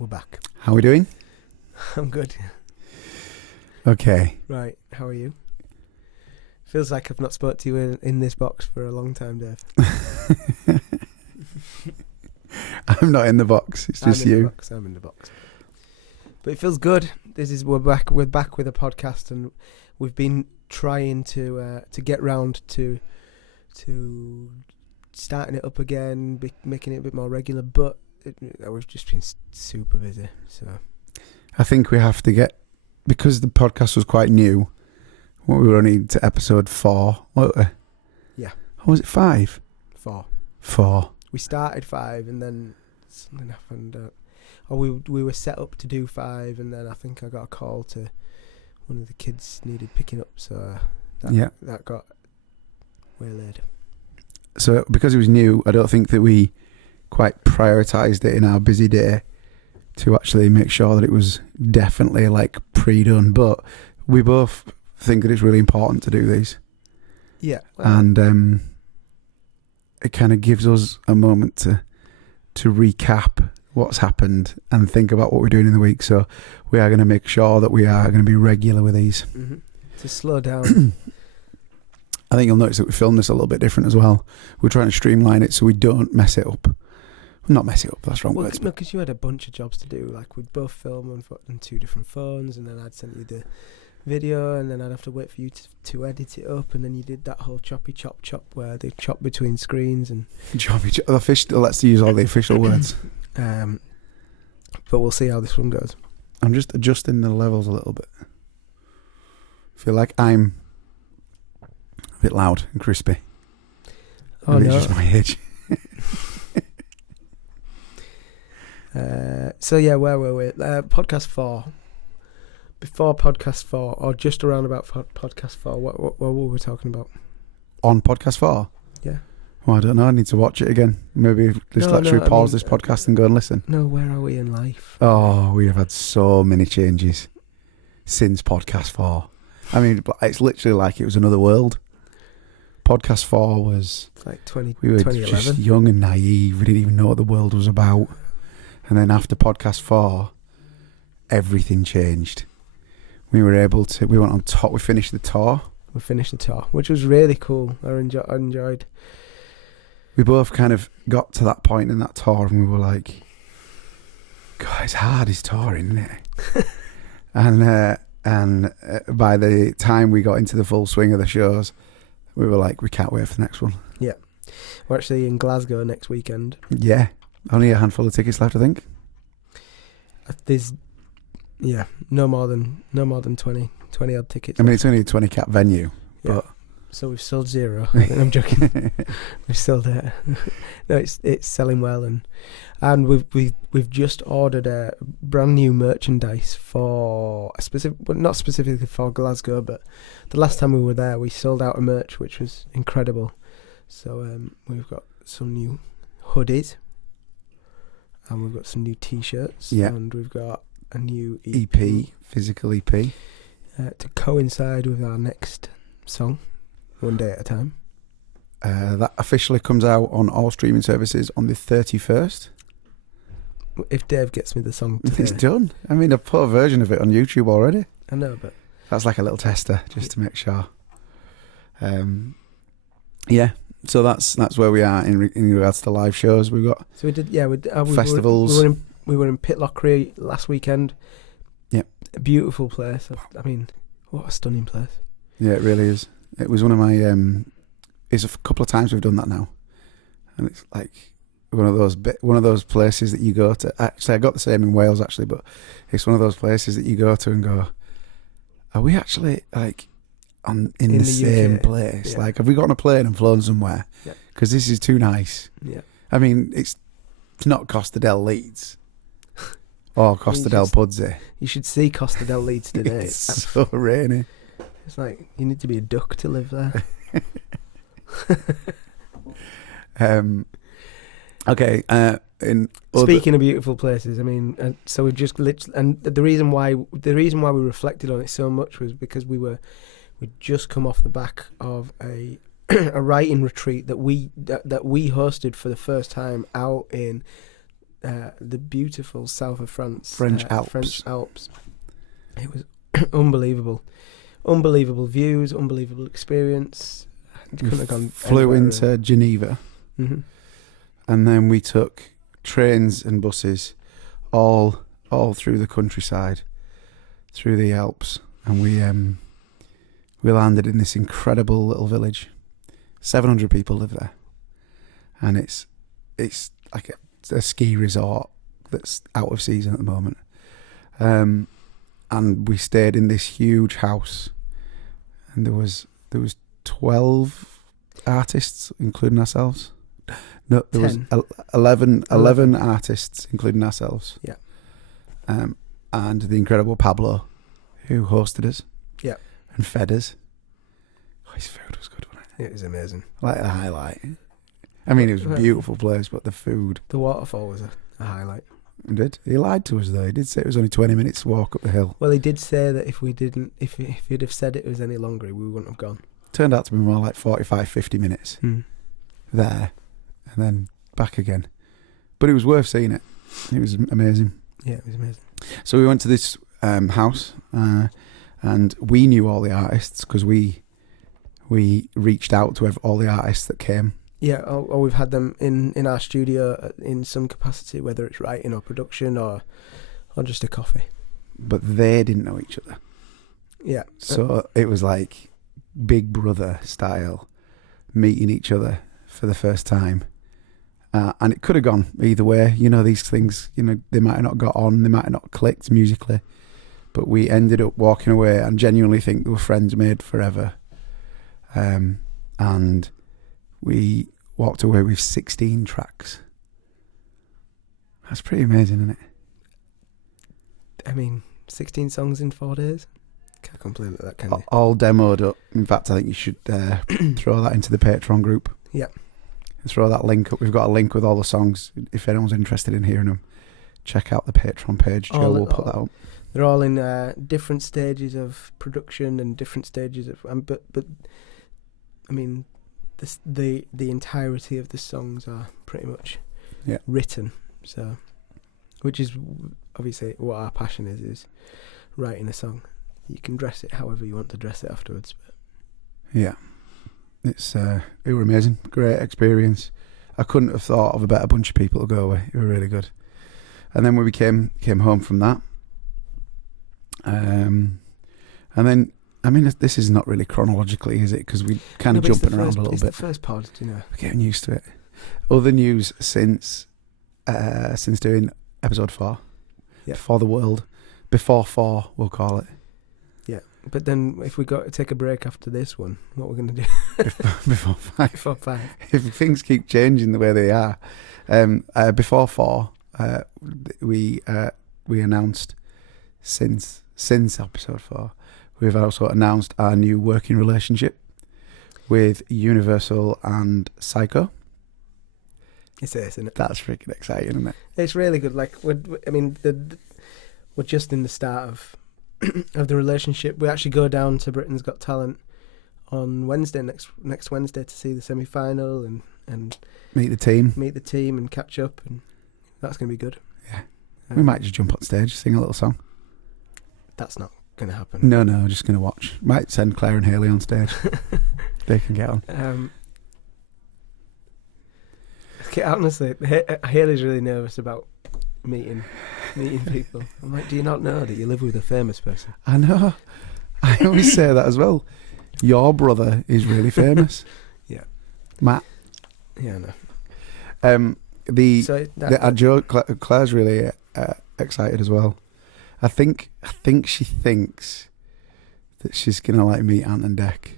We're back. How are we doing? I'm good. Okay. Right, how are you? Feels like I've not spoke to you in this box for a long time, Dave. I'm not in the box. It's just you. I'm in the box. But it feels good. We're back with a podcast, and we've been trying to get round to starting it up again, making it a bit more regular. But we've just been super busy. So I think we have to get, because the podcast was quite new. We were only to episode 4, weren't we? Yeah. Or was it 5? 4. 4. We started 5, and then something happened. We were set up to do 5, and then I think I got a call to one of the kids needed picking up, so that got waylaid. So because it was new, I don't think that we quite prioritised it in our busy day to actually make sure that it was definitely like pre-done. But we both think that it's really important to do these. Yeah. And it kind of gives us a moment to recap what's happened and think about what we're doing in the week. So we are going to make sure that we are going to be regular with these. Mm-hmm. To slow down. I think you'll notice that we filmed this a little bit different as well. We're trying to streamline it so we don't mess it up. Not mess it up, that's wrong words. No, because you had a bunch of jobs to do. Like, we'd both film on 2 different phones, and then I'd send you the video, and then I'd have to wait for you to edit it up, and then you did that whole choppy chop where they chop between screens. And Choppy chop. Let's use all the official words. But we'll see how this one goes. I'm just adjusting the levels a little bit. I feel like I'm a bit loud and crispy. Oh, Maybe no. It's just my age. So yeah, where were we? Podcast 4. Before podcast 4, or just around about podcast 4, what were we talking about? On podcast 4? Yeah. Oh, I don't know. I need to watch it again. Maybe just pause this podcast and go and listen. No, where are we in life? Oh, we have had so many changes since podcast 4. I mean, it's literally like it was another world. Podcast 4 was... It's like 2011. We were just young and naive. We didn't even know what the world was about. And then after podcast 4, everything changed. We went on top. We finished the tour. Which was really cool. I enjoyed. We both kind of got to that point in that tour, and we were like, God, it's hard, it's touring, isn't it? and by the time we got into the full swing of the shows, we were like, we can't wait for the next one. Yeah. We're actually in Glasgow next weekend. Yeah. Only a handful of tickets left, I think. There's, no more than 20 odd tickets. I mean, it's only a 20 cap venue, but... So we've sold 0. I'm joking. We've sold it. No, it's selling well, and we've just ordered a brand new merchandise for not specifically for Glasgow, but the last time we were there, we sold out a merch which was incredible. So we've got some new hoodies, and we've got some new T-shirts, and we've got a new EP, physical EP, to coincide with our next song. One day at a time. That officially comes out on all streaming services on the 31st. If Dave gets me the song today. It's done. I mean, I've put a version of it on YouTube already. I know, but... That's like a little tester, just to make sure. So that's where we are in regards to live shows. We've got festivals. We were in Pitlochry last weekend. Yeah. A beautiful place. I mean, what a stunning place. Yeah, it really is. It was one of my... it's a couple of times we've done that now. And it's like one of those places that you go to. Actually, I got the same in Wales, actually, but it's one of those places that you go to and go, are we actually like in the same place? Yeah. Like, have we got on a plane and flown somewhere? Because this is too nice. Yeah. I mean, it's not Costa del Leeds or Costa del Pudsey. You should see Costa del Leeds today. It's so rainy. It's like you need to be a duck to live there. Okay. Speaking of beautiful places, I mean, so we've just and the reason why we reflected on it so much was because we'd just come off the back of a writing retreat that we hosted for the first time out in the beautiful south of France, French French Alps. It was unbelievable views, unbelievable experience. Couldn't have gone. Flew anywhere, into really. Geneva, and then we took trains and buses all through the countryside, through the Alps, and we landed in this incredible little village. 700 people live there, and it's like a ski resort that's out of season at the moment. And we stayed in this huge house, and there was 12 artists, including ourselves. No, there 10. was 11 artists, including ourselves. Yeah. And the incredible Pablo, who hosted us. Yeah. And fed us. Oh, his food was good, wasn't it? It was amazing. Like the highlight. I mean, it was a beautiful place, but the food. The waterfall was a highlight. He lied to us though. He did say it was only 20 minutes walk up the hill. Well, he did say that if he'd have said it was any longer, we wouldn't have gone. Turned out to be more like 45, 50 minutes there, and then back again. But it was worth seeing it. It was amazing. Yeah, it was amazing. So we went to this house, and we knew all the artists because we reached out to all the artists that came. Yeah, or we've had them in our studio in some capacity, whether it's writing or production or just a coffee. But they didn't know each other. Yeah. So it was like Big Brother style, meeting each other for the first time. And it could have gone either way. You know, these things, they might have not got on, they might have not clicked musically. But we ended up walking away and genuinely think they were friends made forever. And we walked away with 16 tracks. That's pretty amazing, isn't it? I mean, 16 songs in 4 days? Can't complain with that, can you? All demoed up. In fact, I think you should throw that into the Patreon group. Yeah. Throw that link up. We've got a link with all the songs. If anyone's interested in hearing them, check out the Patreon page. Joe will put that up. They're all in different stages of production and different stages of... but I mean... The entirety of the songs are pretty much written, so which is obviously what our passion is writing a song. You can dress it however you want to dress it afterwards. But. Yeah, it were amazing, great experience. I couldn't have thought of a better bunch of people to go with. It were really good. And then when we came home from that, and then. I mean, this is not really chronologically, is it? Because we're kind of jumping around a little bit. It's the first pod, you know. We're getting used to it. Other news since doing episode 4. Yeah. For the world. Before 4, we'll call it. Yeah. But then if we got to take a break after this one, what we're going to do? Before 5. Before 5. If things keep changing the way they are. Before 4, we announced since episode 4, we've also announced our new working relationship with Universal and Syco. It's ace, isn't it? That's freaking exciting, isn't it? It's really good. Like, we're just in the start of the relationship. We actually go down to Britain's Got Talent on Wednesday, next Wednesday, to see the semi-final and meet the team and catch up, and that's going to be good. Yeah, we might just jump on stage, sing a little song. That's not going to happen. No, just going to watch. Might send Claire and Haley on stage. They can get on. Honestly, Haley's really nervous about meeting people. I'm like, do you not know that you live with a famous person? I know. I always say that as well. Your brother is really famous. Yeah. Matt. Yeah, I know. Joe, Claire's really excited as well. I think she thinks that she's gonna like meet Ant and Dec,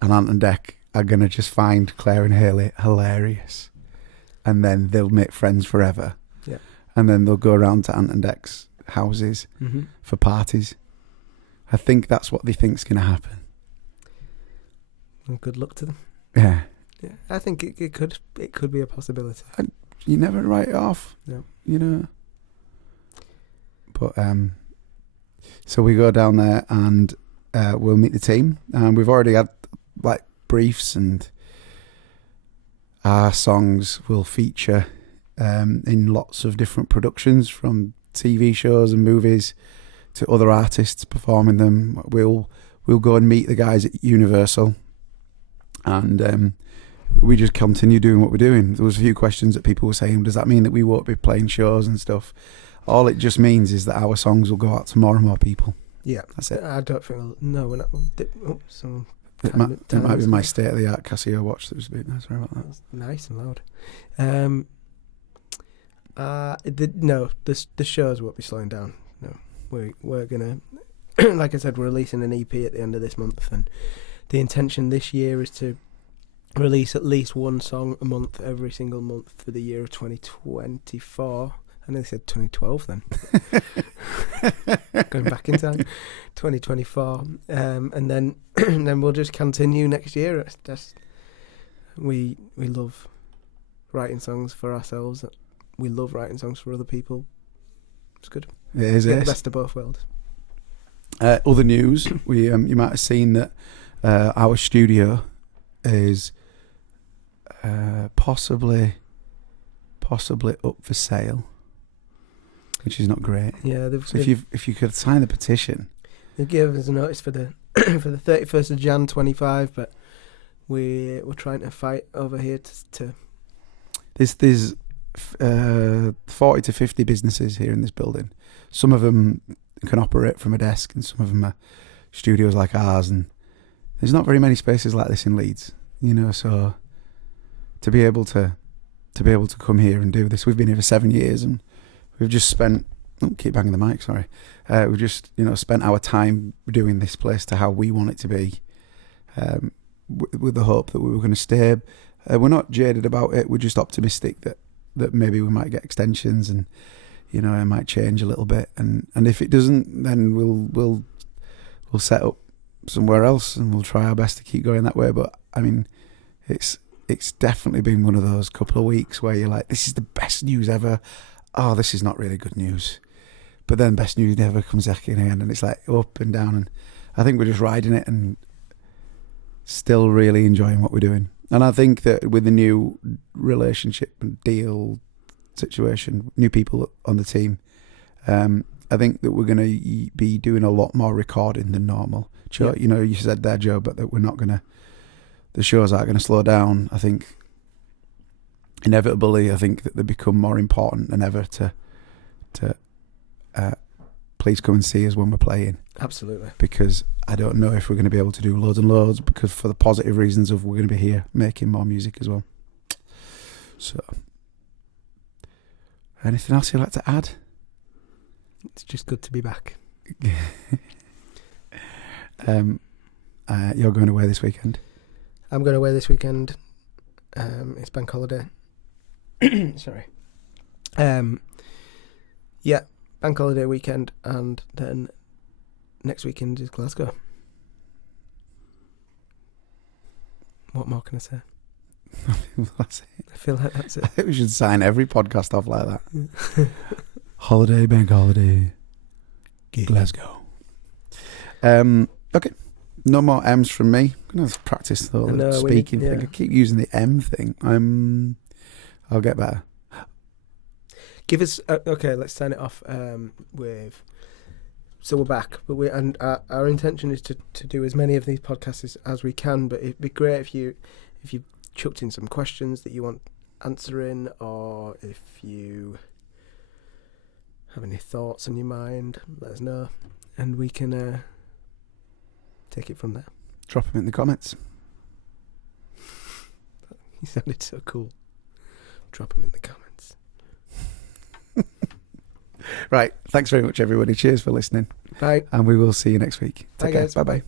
and Ant and Dec are gonna just find Claire and Haley hilarious, and then they'll make friends forever. Yeah, and then they'll go around to Ant and Dec's houses for parties. I think that's what they think's gonna happen. Well, good luck to them. Yeah, I think it could be a possibility. You never write it off. No, you know. But so we go down there and we'll meet the team, and we've already had like briefs, and our songs will feature in lots of different productions, from TV shows and movies to other artists performing them. We'll go and meet the guys at Universal, and we just continue doing what we're doing. There was a few questions that people were saying, does that mean that we won't be playing shows and stuff? All it just means is that our songs will go out to more and more people. Yeah, that's it. I don't think. No, we're not. It might be my state-of-the-art Casio watch that was a bit nice. Sorry about that. That's nice and loud. The shows won't be slowing down. No, we're gonna, like I said, we're releasing an EP at the end of this month, and the intention this year is to release at least one song a month every single month for the year of 2024. I know they said 2012 then. Going back in time. 2024. And then we'll just continue next year. It's just, we love writing songs for ourselves. We love writing songs for other people. It's good. It is. Get the best of both worlds. Other news, you might have seen that our studio is possibly up for sale, which is not great. Yeah, so if you could sign the petition, they gave us a notice for the for the 31st of Jan 25, but we're trying to fight over here to. There's 40 to 50 businesses here in this building. Some of them can operate from a desk, and some of them are studios like ours. And there's not very many spaces like this in Leeds, So to be able to come here and do this, we've been here for 7 years, and we've just spent. Keep banging the mic. Sorry. We've just spent our time doing this place to how we want it to be, with the hope that we were going to stay. We're not jaded about it. We're just optimistic that maybe we might get extensions, and it might change a little bit. And if it doesn't, then we'll set up somewhere else, and we'll try our best to keep going that way. But I mean, it's definitely been one of those couple of weeks where you're like, this is the best news ever. Oh, this is not really good news. But then best news never comes back in again, and it's like up and down. And I think we're just riding it and still really enjoying what we're doing. And I think that with the new relationship and deal situation, new people on the team, I think that we're going to be doing a lot more recording than normal. Joe, you said there, Joe, but that the shows aren't going to slow down. I think inevitably, that they become more important than ever to please come and see us when we're playing. Absolutely. Because I don't know if we're going to be able to do loads and loads, because for the positive reasons of we're going to be here making more music as well. So, anything else you'd like to add? It's just good to be back. You're going away this weekend? I'm going away this weekend. It's bank holiday. Sorry. Yeah, bank holiday weekend, and then next weekend is Glasgow. What more can I say? That's it. I feel like that's it. I think we should sign every podcast off like that. Holiday, bank holiday, Glasgow. Okay. No more M's from me. I'm going to practice the speaking thing. I keep using the M thing. I'll get better. Give us okay. Let's sign it off with. So we're back, but our intention is to do as many of these podcasts as we can. But it'd be great if you chucked in some questions that you want answering, or if you have any thoughts on your mind, let us know, and we can take it from there. Drop them in the comments. You sounded so cool. Drop them in the comments. Right. Thanks very much, everybody. Cheers for listening. Bye. And we will see you next week. Take care. Guys. Bye-bye.